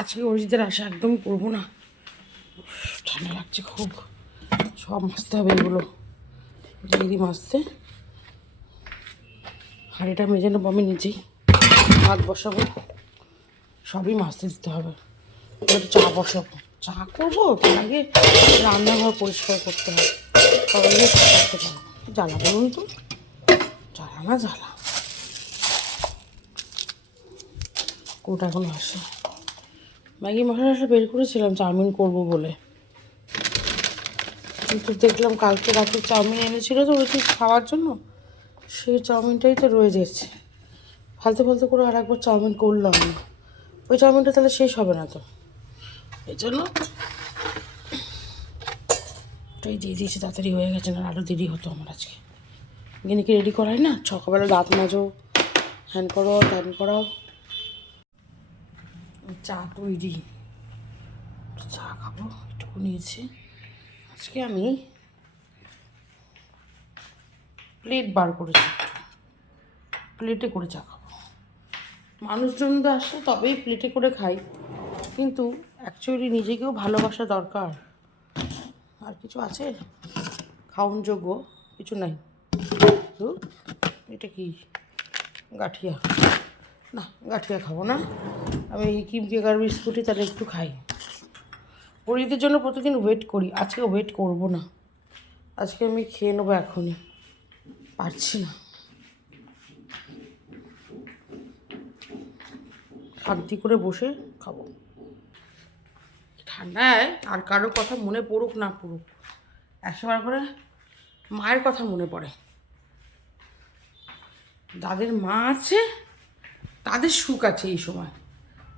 আজকে অরিজিতের আশা একদম করবো না, ঠান্ডা লাগছে খুব। সব মাজতে হবে এগুলো, দিদি মাজতে। হাঁড়িটা মেজে নেবো আমি নিজেই, ভাত বসাবো, সবই মাজতে দিতে হবে। একটু চা বসাবো, চা করবো, তার আগে রান্নাঘর পরিষ্কার করতে হবে, তবে চা করতে পারবো। জ্বালা বলুন তো, জ্বালা না জ্বালা। কোটা এখন আসে, ম্যাগি মশলা বের করেছিলাম চাউমিন করবো বলে, কিন্তু দেখলাম কালকে রাতে চাউমিন এনেছিল তো ওই খাওয়ার জন্য, সেই চাউমিনটাই তো রয়ে যাচ্ছে। ফালতু ফালতু করে আর একবার চাউমিন করলাম না, ওই চাউমিনটা তাহলে শেষ হবে না তো, এই জন্য ওটাই দিয়ে দিয়েছি। তাড়াতাড়ি হয়ে গেছে, না আরও দেরি হতো আমার আজকে। গিনিকে রেডি করাই না, সকালবেলা দাঁত মাজো, হ্যান্ড করো, ট্যান করাও। চা তৈরি, চা খাবো, একটুকু নিয়েছি। আজকে আমি প্লেট বার করেছি, প্লেটে করে চা খাবো। মানুষজন তো আসে তবেই প্লেটে করে খাই, কিন্তু অ্যাকচুয়ালি নিজেকেও ভালোবাসা দরকার। আর কিছু আছে খাওয়ানযোগ্য কিছু নাই তো। এটা কি গাঠিয়া? না, গাঠিয়া খাবো না আমি। কিম কেকার বিস্কুটই তাহলে একটু খাই। পরিদের জন্য প্রতিদিন ওয়েট করি, আজকে ওয়েট করব না, আজকে আমি খেয়ে নেবো এখনই, পারছি না। শান্তি করে বসে খাবো ঠান্ডায়। আর কারোর কথা মনে পড়ুক না পড়ুক, একশোবার করে মায়ের কথা মনে পড়ে। যাদের মা আছে তাদের সুখ আছে এই সময়,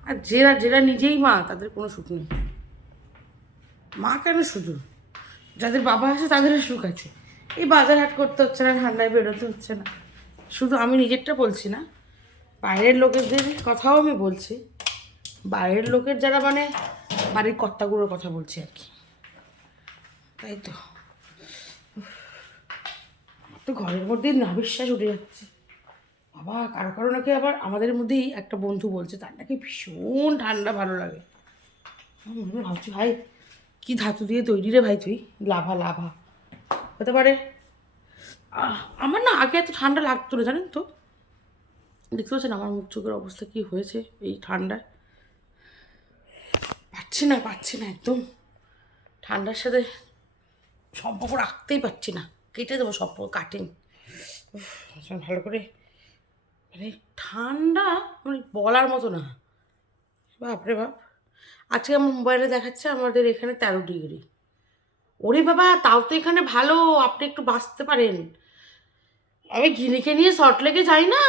আর যারা যারা নিজেই মা তাদের কোনো সুখ নেই। মা কেন শুধু, যাদের বাবা আছে তাদেরও সুখ আছে। এই বাজার হাট করতে হচ্ছে না, ঠান্ডায় বেরোতে হচ্ছে না। শুধু আমি নিজেরটা বলছি না, বাইরের লোকেদের কথাও আমি বলছি। বাইরের লোকের যারা মানে বাড়ির কর্তাগুলোর কথা বলছি আর কি। তাই তো আমার তো ঘরের মধ্যেই নাবিশ্বাস উঠে যাচ্ছে। বাবা কারো কারো নাকি আবার আমাদের মধ্যেই একটা বন্ধু বলছে তার নাকি ভীষণ ঠান্ডা ভালো লাগে। আমি ভাবছি ভাই কি ধাতু দিয়ে তৈরি রে ভাই তুই? লাভা লাভা হতে পারে। আমার না আগে এত ঠান্ডা লাগতো না জানেন তো। দেখতে পাচ্ছেন আমার মুখ চোখের অবস্থা কি হয়েছে এই ঠান্ডায়। পাচ্ছি না একদম, ঠান্ডার সাথে সম্পর্ক রাখতেই পারছি না, কেটে দেবো সম্পর্ক, কাটেন ভালো করে। মানে ঠান্ডা মানে বলার মতো না, বাপরে বাপ। আজকে আমার মোবাইলে দেখাচ্ছে আমাদের এখানে 13 ডিগ্রি। ওরে বাবা, তাও তো এখানে ভালো, আপনি একটু বাঁচতে পারেন। আমি ঘিনিকে নিয়ে সল্টলেকে যাই না,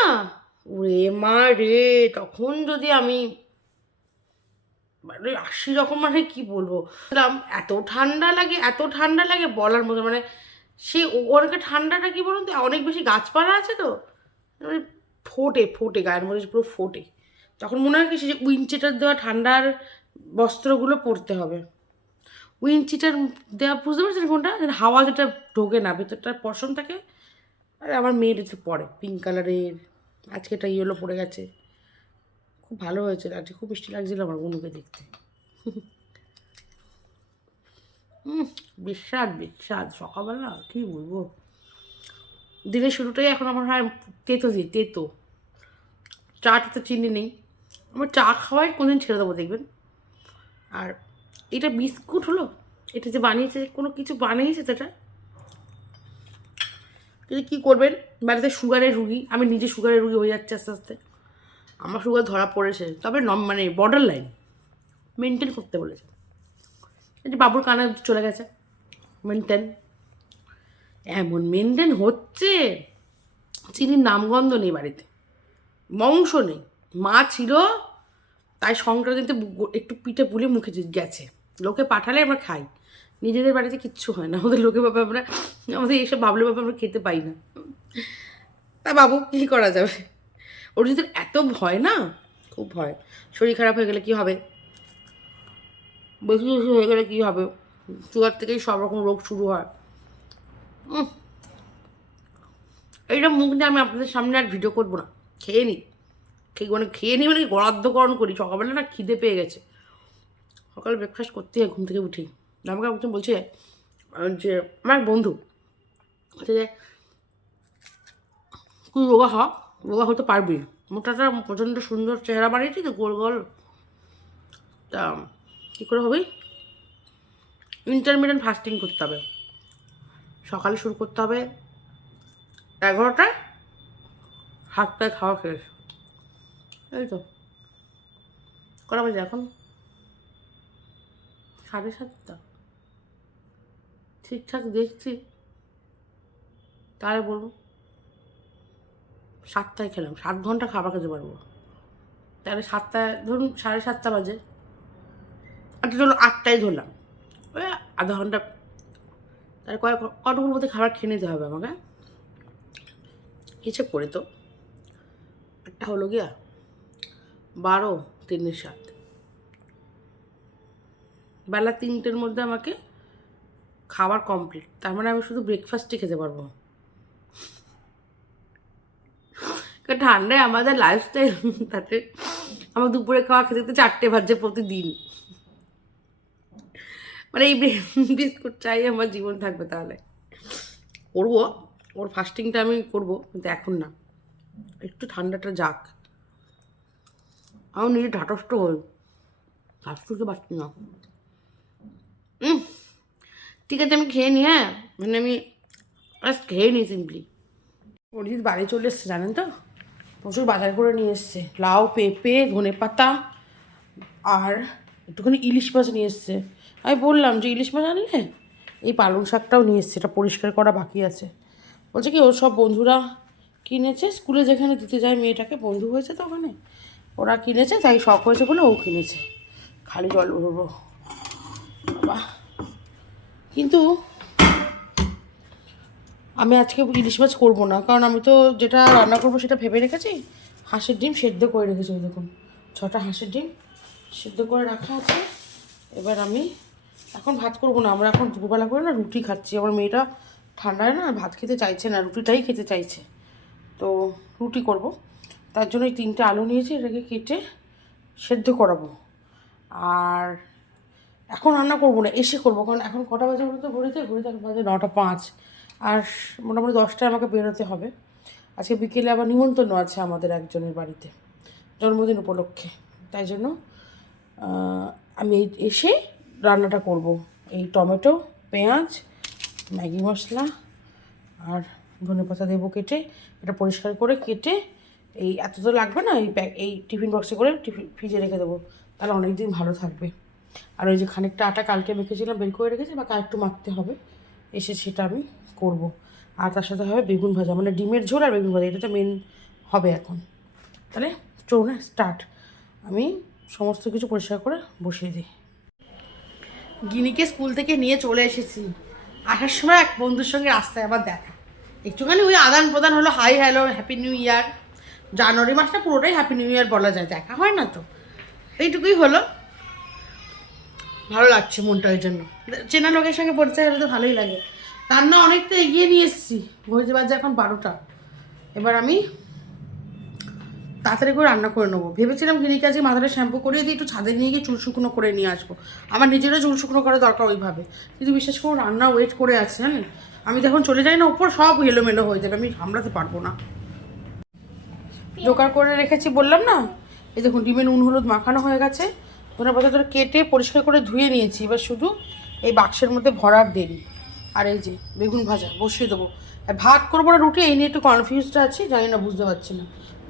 ওরে মা রে, তখন যদি আমি মানে 80 রকম, মানে কি বলবো, এত ঠান্ডা লাগে, এত ঠান্ডা লাগে বলার মতো। মানে সে ওরকে ঠান্ডাটা কি বলুন তো, অনেক বেশি গাছপালা আছে তো, মানে ফোটে ফোটে গায়ের মধ্যে পুরো ফোটে। তখন মনে হয় কি সে যে উইন্ডচিটার দেওয়া ঠান্ডার বস্ত্রগুলো পরতে হবে। উইন্ডচিটার দেওয়া, বুঝতে পারছেন কোনটা, হাওয়া যেটা ঢোকে না, ভেতরটার পশম থাকে। আর আমার মেয়ের একটু পরে পিঙ্ক কালারের, আজকে এটা ইয়েলো পড়ে গেছে, খুব ভালো হয়েছে আজকে, খুব মিষ্টি লাগছিল আমার অনুকে দেখতে। বিস্বাদ বিস্বাদ, সকালবেলা কী বলবো, দিনের শুরুটাই এখন আমার হয় তেতো দিয়ে, তেতো। চাটাতে চিনি নেই, আমার চা খাওয়াই কোনদিন ছেড়ে দেবো দেখবেন। আর এটা বিস্কুট হলো, এটা যে বানিয়েছে, কোনো কিছু বানিয়েছে তো, এটা কিন্তু কী করবেন, বাড়িতে সুগারের রুগী, আমি নিজে সুগারের রুগী হয়ে যাচ্ছে আস্তে আস্তে। আমার সুগার ধরা পড়েছে, তবে মানে বর্ডার লাইন মেনটেন করতে বলেছে। এই যে বাবুর কানে চলে গেছে, মেনটেন, এমন মেনটেন হচ্ছে, চিনির নামগন্ধ নেই বাড়িতে, বংশ নেই। মা ছিল তাই সংক্রান্তিতে একটু পিঠে পুলে মুখে গেছে, লোকে পাঠালে আমরা খাই, নিজেদের বাড়িতে কিচ্ছু হয় না। আমাদের লোকে বাবা আমরা, আমাদের এইসব বাবলে বাবা আমরা খেতে পাই না। তা বাবু কী করা যাবে, ওর যদি এত ভয় না, খুব ভয়, শরীর খারাপ হয়ে গেলে কী হবে, বেশি বেশি হয়ে গেলে কী হবে, সুগার থেকেই সব রকম রোগ শুরু হয়। এইটা মুখ নিয়ে আমি আপনাদের সামনে আর ভিডিও করবো না, খেয়ে নিই, খেয়ে নিই মানে গরাদ্যকরণ করি। সকালবেলা না খিদে পেয়ে গেছে, সকালে ব্রেকফাস্ট করতে হয় ঘুম থেকে উঠেই। আমাকে একজন বলছে যে আমার এক বন্ধু বলছে যে তুই যোগা হতে পারবি, মোটাটা প্রচণ্ড সুন্দর চেহারা বানিয়েছি তো, গোল গোল, তা কী করে হবে? ইন্টারমিডিয়েন্ট ফাস্টিং করতে হবে, সকালে শুরু করতে হবে 11টায়, 7টায় খাওয়া শেষ। এই তো কটা বাজে এখন? 7:30। ঠিকঠাক দেখছি, তাহলে বলবো 7টায় খেলাম, 7 ঘন্টা খাবার খেতে পারবো। তাহলে 7টায় ধরুন 7:30 বাজে, আচ্ছা চলো 8টায় ধরলাম, ওই আধা ঘন্টা, তাহলে কতগুলোর মধ্যে খাবার খেয়ে নিতে হবে আমাকে হিসেব করে। তো একটা হলো গিয়া 12, 3 7, বেলা 3টের মধ্যে আমাকে খাবার কমপ্লিট, তার মানে আমি শুধু ব্রেকফাস্টই খেতে পারবো। ঠান্ডায় আমাদের লাইফস্টাইল, তাতে আমার দুপুরে খাওয়া খেতে খেতে 4টে বাজে প্রতিদিন। মানে এই বিস্কুট চাই আমার জীবন থাকবে। তাহলে করবো, ওর ফাস্টিংটা আমি করবো, কিন্তু এখন না, একটু ঠান্ডাটা যাক, আমি নিজে ঢাটস্থ হই, কাজ করতে পারছি না। ঠিক আছে আমি খেয়ে নিই, হ্যাঁ মানে আমি জাস্ট খেয়ে নিই সিম্পলি। অরিজিৎ বাড়ি চলে এসছে জানেন তো, প্রচুর বাজার করে নিয়ে এসছে, লাউ, পেঁপে, ধনেপাতা আর একটুখানি ইলিশ মাছ নিয়ে এসছে। আমি বললাম যে ইলিশ মাছ আনলে, এই পালং শাকটাও নিয়ে এসছে, এটা পরিষ্কার করা বাকি আছে। বলছে কি ওর সব বন্ধুরা কিনেছে, স্কুলে যেখানে দিতে যায় মেয়েটাকে, বন্ধু হয়েছে তো ওখানে, ওরা কিনেছে, তাই শখ হয়েছে বলে ও কিনেছে, খালি জল ভরবো বাবা। কিন্তু আমি আজকে ইলিশ মাছ করবো না, কারণ আমি তো যেটা রান্না করবো সেটা ভেবে রেখেছি। হাঁসের ডিম সেদ্ধ করে রেখেছি, ওই দেখুন 6টা হাঁসের ডিম সেদ্ধ করে রাখা আছে। এবার আমি এখন ভাত করবো না, আমরা এখন দুপুরবেলা করে না রুটি খাচ্ছি। আমার মেয়েটা ঠান্ডায় না ভাত খেতে চাইছে না, রুটিটাই খেতে চাইছে, তো রুটি করব। তার জন্য এই 3টে আলু নিয়েছি, এটাকে কেটে সেদ্ধ করাবো। আর এখন রান্না করবো না, এসে করবো, কারণ এখন কটা বাজে বলতে ঘড়িতে এখন বাজে 9টা 5, আর মোটামুটি 10টায় আমাকে বেরোতে হবে। আজকে বিকেলে আবার নিমন্ত্রণ আছে আমাদের একজনের বাড়িতে জন্মদিন উপলক্ষে, তাই জন্য আমি এসে রান্নাটা করব। এই টমেটো, পেঁয়াজ, ম্যাগি মশলা আর ধনেপাতা দেবো কেটে, এটা পরিষ্কার করে কেটে, এই এত তো লাগবে না, এই টিফিন বক্সে করে ফ্রিজে রেখে দেবো, তাহলে অনেক দিন ভালো থাকবে। আর ওই যে খানিকটা আটা কালকে মেখেছিলাম বের করে রেখেছি, বা একটু মাখতে হবে, এসে সেটা আমি করব। আর তার সাথে হবে বেগুন ভাজা, মানে ডিমের ঝোল আর বেগুন ভাজা, এটা তো মেন হবে এখন। তাহলে চলুন না স্টার্ট, আমি সমস্ত কিছু পরিষ্কার করে বসিয়ে দিই। গিনিকে স্কুল থেকে নিয়ে চলে এসেছি, আসার সময় এক বন্ধুর সঙ্গে রাস্তায় আবার দেখা, একটুখানি ওই আদান প্রদান হলো, hi hello happy new year. জানুয়ারি মাসটা পুরোটাই হ্যাপি নিউ ইয়ার বলা যায়, দেখা হয় না তো, এইটুকুই হলো। ভালো লাগছে মনটা, ওই জন্য চেনা লোকের সঙ্গে পরিচয় হলে তো ভালোই লাগে। রান্না অনেকটা এগিয়ে নিয়ে এসেছি, হয়ে বাজে এখন 12টা। এবার আমি তাড়াতাড়ি করে রান্না করে নেবো। ভেবেছিলাম গিনিকে আজকে মাথাটা শ্যাম্পু করিয়ে দিয়ে একটু ছাদে নিয়ে গিয়ে চুল শুকনো করে নিয়ে আসবো, আমার নিজেরও চুল শুকনো করা দরকার ওইভাবে, কিন্তু বিশেষ করে রান্না ওয়েট করে আছে জানেন। আমি যখন চলে যাই না ওপর, সব এলোমেলো হয়ে যাবে, আমি সামলাতে পারবো না। জোগাড় করে রেখেছি বললাম না, এই দেখুন ডিমে নুন হলুদ মাখানো হয়ে গেছে, ধনেপাতা ধরে কেটে পরিষ্কার করে ধুয়ে নিয়েছি, এবার শুধু এই বাক্সের মধ্যে ভরার দেরি। আর এই যে বেগুন ভাজা বসিয়ে দেবো, আর ভাত করবো না রুটি, এই নিয়ে একটু কনফিউজটা আছি, জানি না, বুঝতে পারছি না,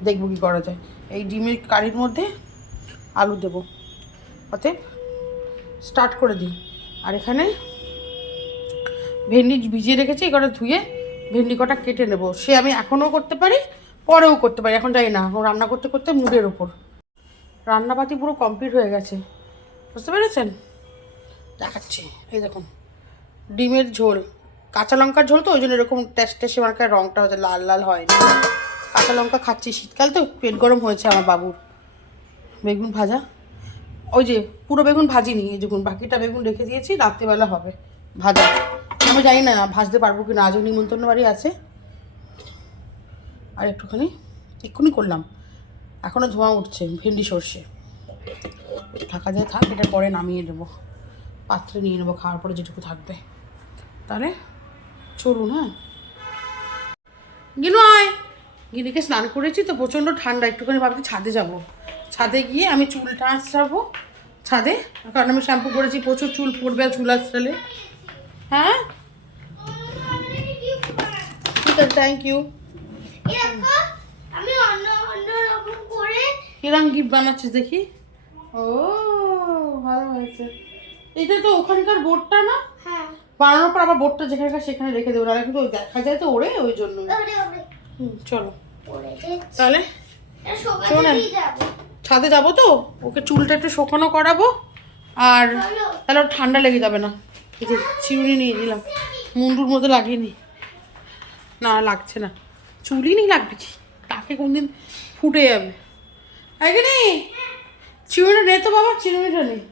দেখবো কী করা যায়। এই ডিমের কারির মধ্যে আলু দেবো, অতএব স্টার্ট করে দিই। আর এখানে ভেন্ডি ভিজিয়ে রেখেছি, এই কটা ধুয়ে ভেন্ডি কটা কেটে নেবো, সে আমি এখনও করতে পারি, পরেও করতে পারি, এখন জানি না, এখন রান্না করতে করতে মুডের ওপর। রান্নাপাতি পুরো কমপ্লিট হয়ে গেছে, বুঝতে পেরেছেন, দেখাচ্ছি। এই দেখুন ডিমের ঝোল, কাঁচা লঙ্কার ঝোল, তো ওই জন্য এরকম টেস্টে মার্কার রঙটা হচ্ছে লাল লাল হয়নি, কাঁচা লঙ্কা খাচ্ছি, শীতকাল তো পেট গরম হয়েছে আমার বাবুর। বেগুন ভাজা, ওই যে পুরো বেগুন ভাজিনি, এই দেখুন বাকিটা বেগুন রেখে দিয়েছি, রাত্রিবেলা হবে ভাজা। আমি জানি না ভাজতে পারবো কি না, আজও নিমন্ত্রণ বাড়ি আছে। আর একটুখানি এক্ষুনি করলাম, এখনও ধোঁয়া উঠছে, ভেন্ডি সর্ষে। থাকা যায় থাক, এটা পরে নামিয়ে নেবো, পাত্রে নিয়ে নেবো খাওয়ার পরে যেটুকু থাকবে। তাহলে চলুন। হ্যাঁ গিনু আয়, গিনিকে স্নান করেছি তো প্রচণ্ড ঠান্ডা, একটুখানি ভাবছি ছাদে যাব, ছাদে গিয়ে আমি চুলটা আঁচড়াবো ছাদে, কারণ আমি শ্যাম্পু করেছি, প্রচুর চুল পড়বে আর চুল আঁচড়ালে। হ্যাঁ ঠিক আছে, থ্যাংক ইউ। কিরম গিফট বানাচ্ছিস দেখি? ও ভালো হয়েছে। এটা তো ওখানকার বোর্ডটা না? বানানোর পর আবার বোর্ডটা যেখানকার সেখানে রেখে দেবো, না কিন্তু দেখা যায় তো ওরে, ওই জন্য। চলো তাহলে চলো ছাদে যাবো তো, ওকে চুলটা একটু শুকানো করাবো, আর তাহলে ওর ঠান্ডা লেগে যাবে না। এই যে চিরুনি নিয়ে নিলাম, মুন্ডুর মধ্যে লাগিয়ে না লাগছে না, চুলই নেই লাগবে কি, তাকে কোনদিন ফুটে যাবে। এখানে চিরুনিটা নে তো বাবা, চিরুনিটা নেই।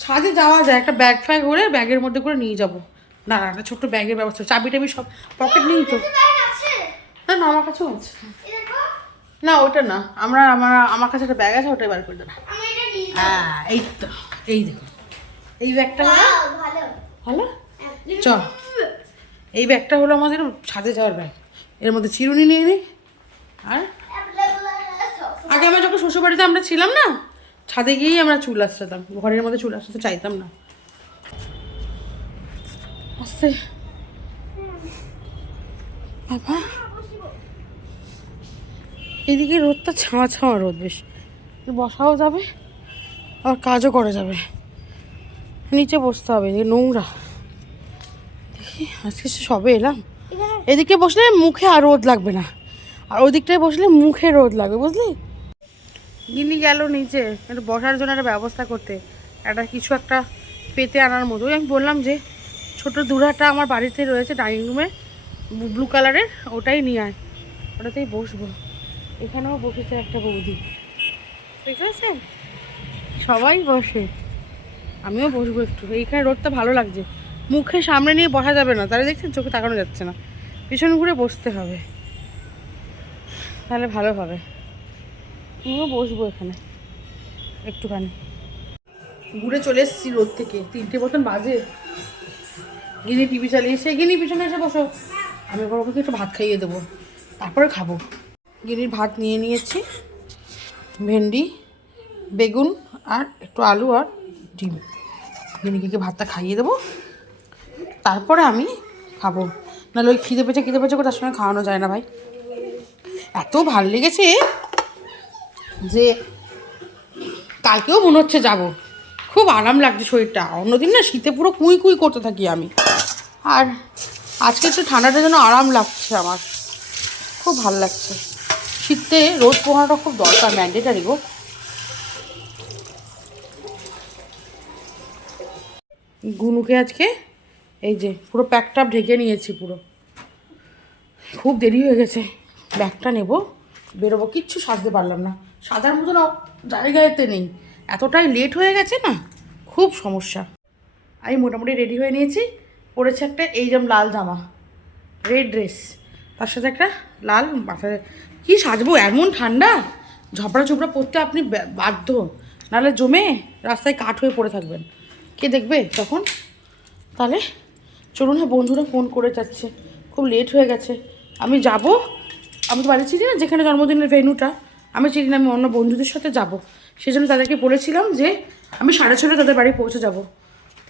ছাদে যাওয়া যায়, একটা ব্যাগ ফ্যাগ হলে ব্যাগের মধ্যে করে নিয়ে যাবো। না না, একটা ছোট্ট ব্যাগের ব্যবস্থা, চাবি টাবি সব পকেট নেই তো। না না আমার কাছেও আছে। না ওটা না, আমার কাছে একটা ব্যাগ আছে, ওটাই বার করে দেবো। হ্যাঁ এই তো, এই দেখো এই ব্যাগটা হলো ভালো। চল এই ব্যাগটা হলো আমাদের ছাদে যাওয়ার ব্যাগ, এর মধ্যে চিরুনি নিয়ে নিই। আর আগে আমরা যখন শ্বশুরবাড়িতে আমরা ছিলাম না, ছাদে গিয়েই আমরা চুল আসতাম, ঘরের মধ্যে চুল আসতে চাইতাম না। আস্তে বাবা, এদিকে রোদটা ছাওয়া ছাওয়া রোদ, বেশ বসাও যাবে আর কাজও করা যাবে। নিচে বসতে হবে, নোংরা। দেখি আজকে সবে এলাম, এদিকে বসলে মুখে আর রোদ লাগবে না, আর ওদিকটায় বসলে মুখে রোদ লাগবে, বুঝলি? গিনি গেল নিচে একটু বসার জন্য একটা ব্যবস্থা করতে, একটা কিছু একটা পেতে আনার মতো। আমি বললাম যে ছোটো দূরাটা আমার বাড়িতে রয়েছে ডাইনিং রুমে, ব্লু কালারের, ওটাই নিয়ে আয়, ওটাতেই বসবো। এখানেও বসেছে একটা বৌদি, ঠিক আছে? সবাই বসে, আমিও বসবো একটু। এইখানে রোদটা ভালো লাগছে, মুখে সামনে নিয়ে বসা যাবে না, তাহলে দেখছেন চোখে তাকানো যাচ্ছে না, পিছন ঘুরে বসতে হবে, তাহলে ভালো হবে। আমিও বসবো এখানে একটুখানি। ঘুরে চলে এসেছি রোদ থেকে, 3টে মতন বাজে। গিনি টিভি চালিয়ে, সেই গিনি পিছনে এসে বসো, আমি এবার ওকে একটু ভাত খাইয়ে দেবো, তারপরে খাবো। গিনির ভাত নিয়ে নিয়েছি, ভেন্ডি, বেগুন আর একটু আলু আর ডিম। গিনিকে ভাতটা খাইয়ে দেবো, তারপরে আমি খাবো, নাহলে ওই খিদে পেঁচে করে তার সঙ্গে খাওয়ানো যায় না ভাই। এত ভাল লেগেছে যে কালকেও মনে হচ্ছে যাবো, খুব আরাম লাগছে শরীরটা। অন্যদিন না শীতে পুরো কুই কুই করতে থাকি আমি, আর আজকে একটু ঠান্ডাটা যেন আরাম লাগছে আমার, খুব ভালো লাগছে। শীতে রোদ পোহানোটা খুব দরকার, ম্যান্ডেটারি গো। গুনুকে আজকে এই যে পুরো প্যাকটা ঢেকে নিয়েছি পুরো, খুব দেরি হয়ে গেছে, ব্যাগটা নেব, বেরোবো, কিচ্ছু সাজতে পারলাম না, সাজার মতন জায়গাতে নেই, এতটাই লেট হয়ে গেছে না, খুব সমস্যা। আমি মোটামুটি রেডি হয়ে নিয়েছি, পরেছে একটা এই যেমন লাল জামা, রেড ড্রেস, তার সাথে একটা লাল মাথায়, কী সাজবো, এমন ঠান্ডা, ঝপড়া ঝপড়া পরতে আপনি বাধ্য, নাহলে জমে রাস্তায় কাঠ হয়ে পড়ে থাকবেন, কে দেখবে তখন? তাহলে চলুন, হ্যাঁ বন্ধুরা ফোন করে যাচ্ছে, খুব লেট হয়ে গেছে, আমি যাব। আমি তো বাড়ি চিনি না, যেখানে জন্মদিনের ভেন্যুটা আমি চিনি না, আমি অন্য বন্ধুদের সাথে যাব, সেই জন্য তাদেরকে বলেছিলাম যে আমি 6:30 তাদের বাড়ি পৌঁছে যাব।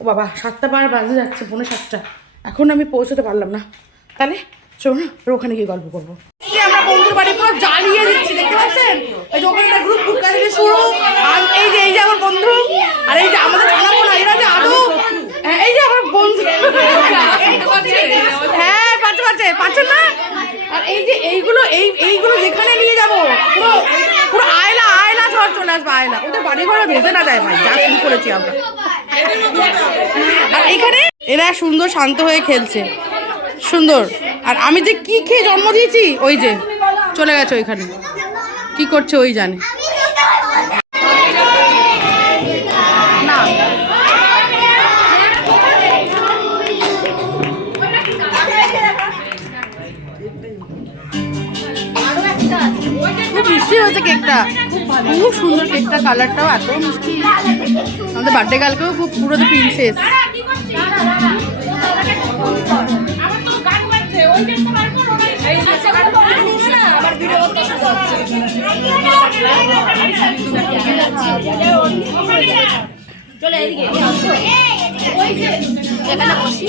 ও বাবা 7টা পার বাজে যাচ্ছে, 6:45, এখন আমি পৌঁছতে পারলাম না। তাহলে চলুন ওখানে গিয়ে গল্প করবো। আমরা বন্ধুর বাড়ি পুরো জ্বালিয়ে দিচ্ছি, দেখতে পাচ্ছেন? এই যে ওখানে গ্রুপ থেকে শুরু, আর এই যে আমার বন্ধু, আর এই যে আমাদের জানাবো না, এরা যে আরো, এই যে আমার বন্ধু, হ্যাঁ পাচ্ছে না। আর এই যে এইগুলো যেখানে নিয়ে যাবো পুরো পুরো আয়লা ঝড় চলে আসবে, আয়লা, ওদের বাড়ি ঘরে ধরতে না যায় ভাই, যা শুরু করেছি আমরা। আর এখানে এরা সুন্দর শান্ত হয়ে খেলছে, সুন্দর। আর আমি যে কি খেয়ে জন্ম দিয়েছি, ওই যে চলে গেছে ওইখানে, কি করছে ওই জানে না। খুব মিষ্টি হয়েছে কেকটা, খুব ভালো। খুব সুন্দর কেকটা, কালারটাও এত মিষ্টি। আমাদের বার্থডে গার্লকেও খুব পুরো তো প্রিন্সেস। চলে এদিকে ওই যে এখানে বসি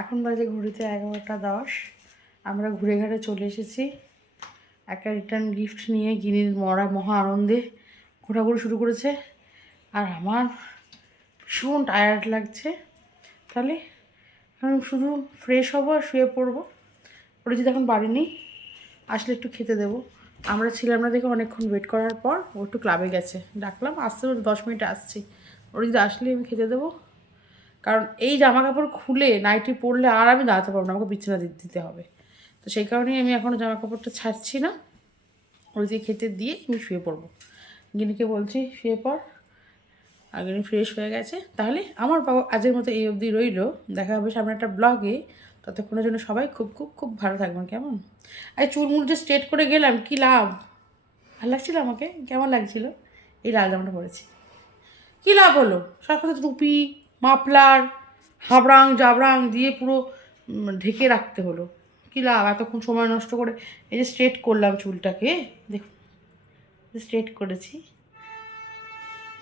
এখন বাজে ঘুরিতে 11:10। আমরা ঘুরে ঘাটে চলে এসেছি। একটা রিটার্ন গিফট নিয়ে গিনির মহা আনন্দে ঘোরাঘুরি শুরু করেছে। আর আমার ভীষণ টায়ার্ড লাগছে। তাহলে আমি শুধু ফ্রেশ হবো আর শুয়ে পড়বো। অরিজিৎ এখন বাড়ি নেই, আসলে একটু খেতে দেবো। আমরা ছিলাম না দেখে অনেকক্ষণ ওয়েট করার পর ও একটু ক্লাবে গেছে, ডাকলাম আসতে 10 মিনিটে আসছি। অরিজিৎ আসলে আমি খেতে দেবো। কারণ এই জামা কাপড় খুলে নাইটি পরলে আর আমি দাঁড়াতে পারবো না, আমাকে বিছানা দিতে হবে। তো সেই কারণেই আমি এখনও জামা কাপড়টা ছাড়ছি না। অরিজিৎ খেতে দিয়ে আমি শুয়ে পড়বো। গিনিকে বলছি শুয়ে পড়, আর গিনি ফ্রেশ হয়ে গেছে। তাহলে আমার বাবা আজকের মতো এই অবধি রইলো। দেখা হবে সামনে একটা ব্লগে। ততক্ষণের জন্য সবাই খুব খুব খুব ভালো থাকবেন। কেমন আর চুলমুল যে স্ট্রেট করে গেলাম, কী লাভ? ভালো লাগছিল আমাকে? কেমন লাগছিল এই লাল জামাটা পরেছি? কী লাভ হলো? সাথে টুপি, মাফলার, হাবড়াং জাবড়াং দিয়ে পুরো ঢেকে রাখতে হলো। কী লাভ এতক্ষণ সময় নষ্ট করে? এই যে স্ট্রেট করলাম চুলটাকে, দেখুন স্ট্রেট করেছি,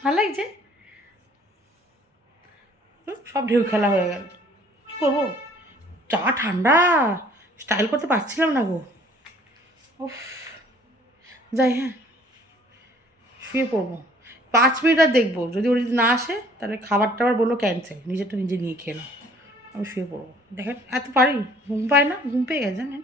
ভালো লাগছে। সব ঢেউ খেলা হয়ে গেল। কী করবো? চা ঠান্ডা, স্টাইল করতে পারছিলাম না গো। উফ, যাই, হ্যাঁ শুয়ে পড়বো। 5 মিনিট আর দেখবো, যদি ওর যদি না আসে তাহলে খাবার টাবার বললো ক্যান্সেল, নিজেরটা নিজে নিয়ে খেলাম। আমি শুয়ে পড়বো। দেখেন এত পারি, ঘুম পায় না, ঘুম পেয়ে গেছে জানেন।